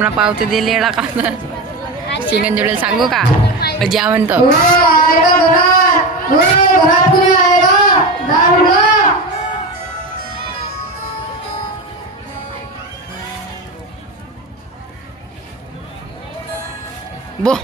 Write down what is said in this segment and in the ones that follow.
आम्हाला पावते दिले का? चिकन जोडेल सांगू का? जेवण तो. बो.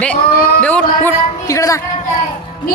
बे बे उठ उठ तिकडे जा. मी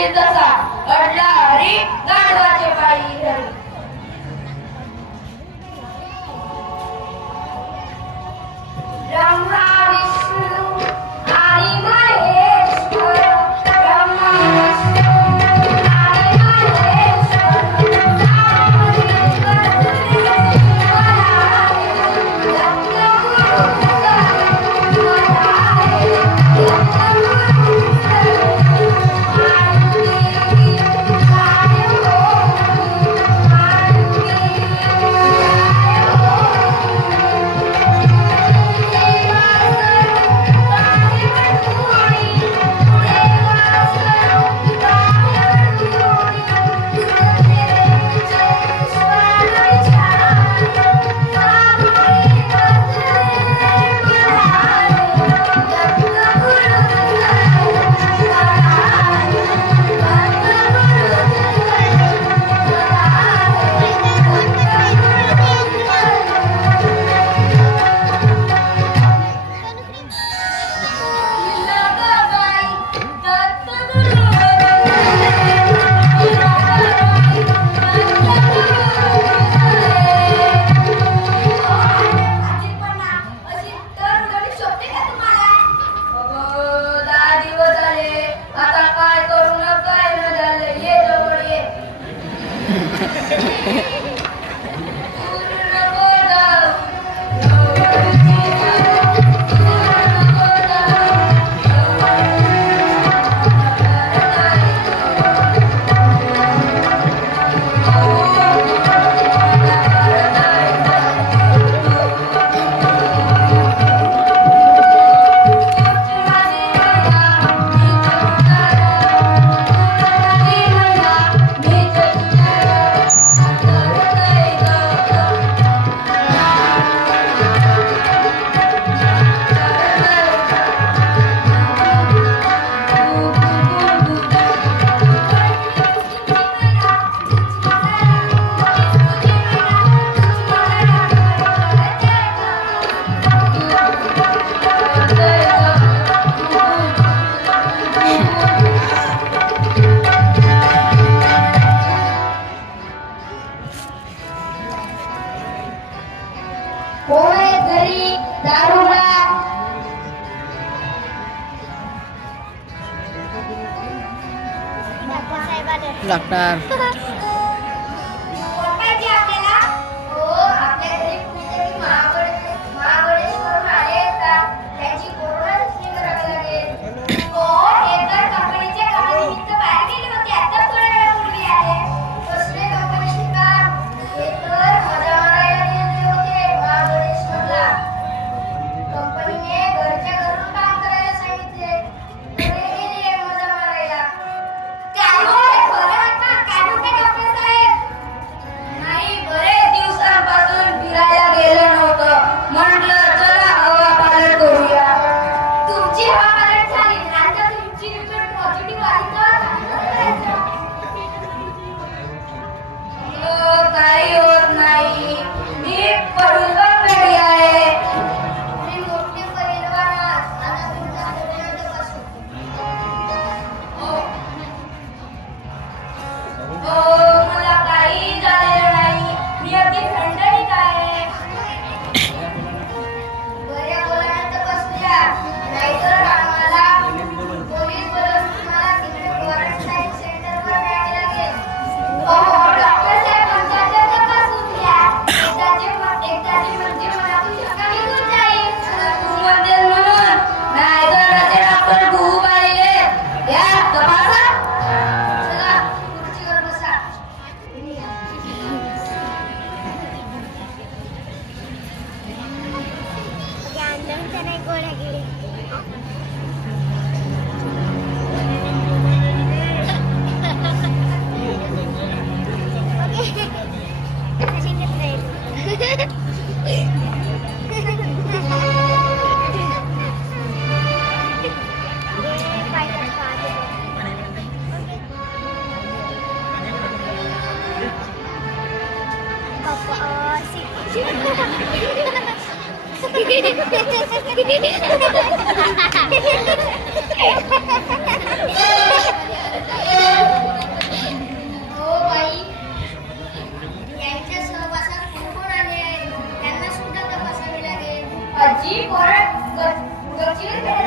विजेचा अडला ahora. Gotcha. Gotcha.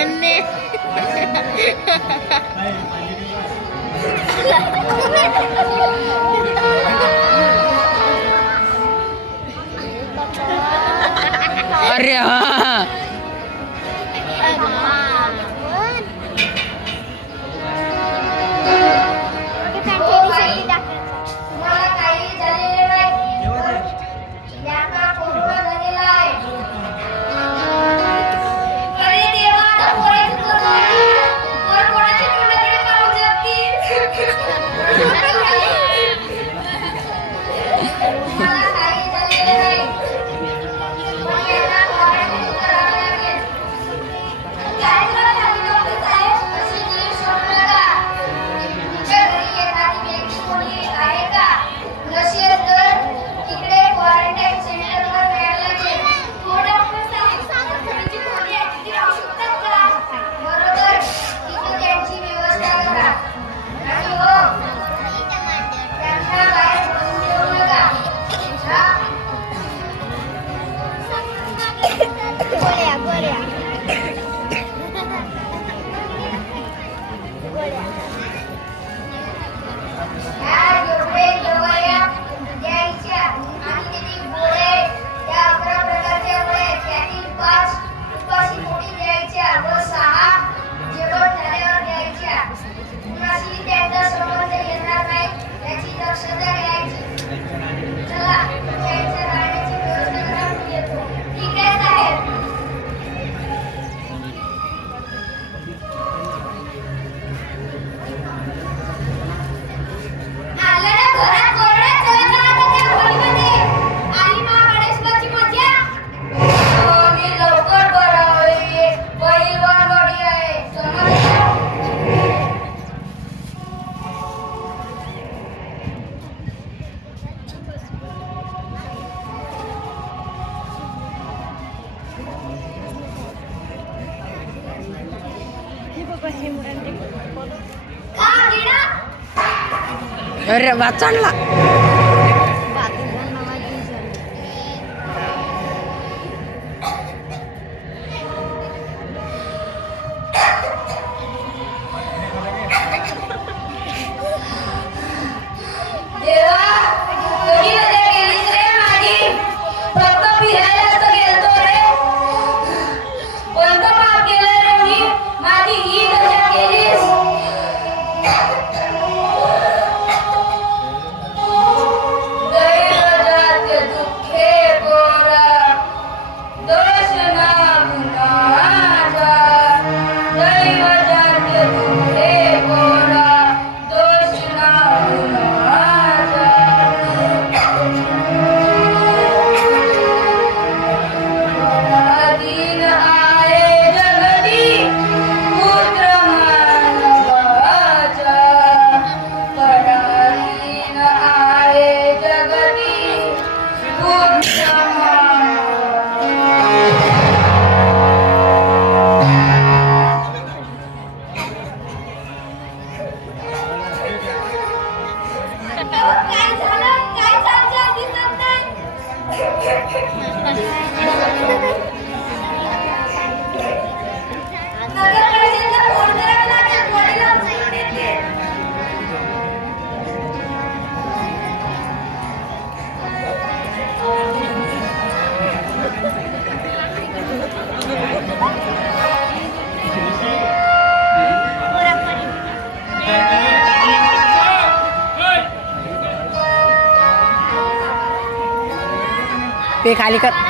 Anne. अरे Và 了 खाली कर।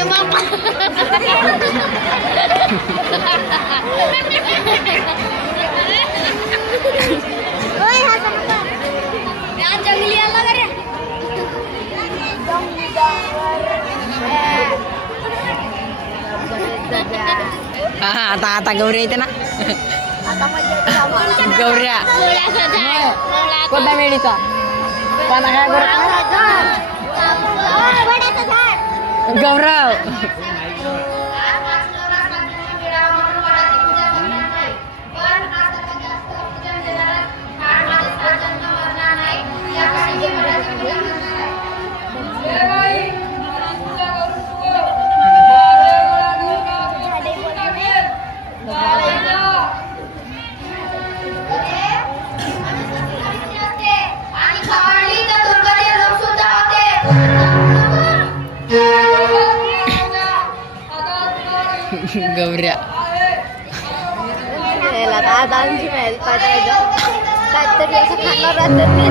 dia mampar. Oi, Hasan apa? Jangan Allah kan ya? Ah, tak tak gauri itu nak. Gauri ya. Kau dah milih. Kau? Kau Gavrel. गौऱ्या आज आमची मॅच पाठवायचं काहीतरी असं खाणार राहतात नाही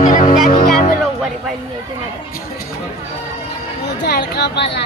झाड कापाला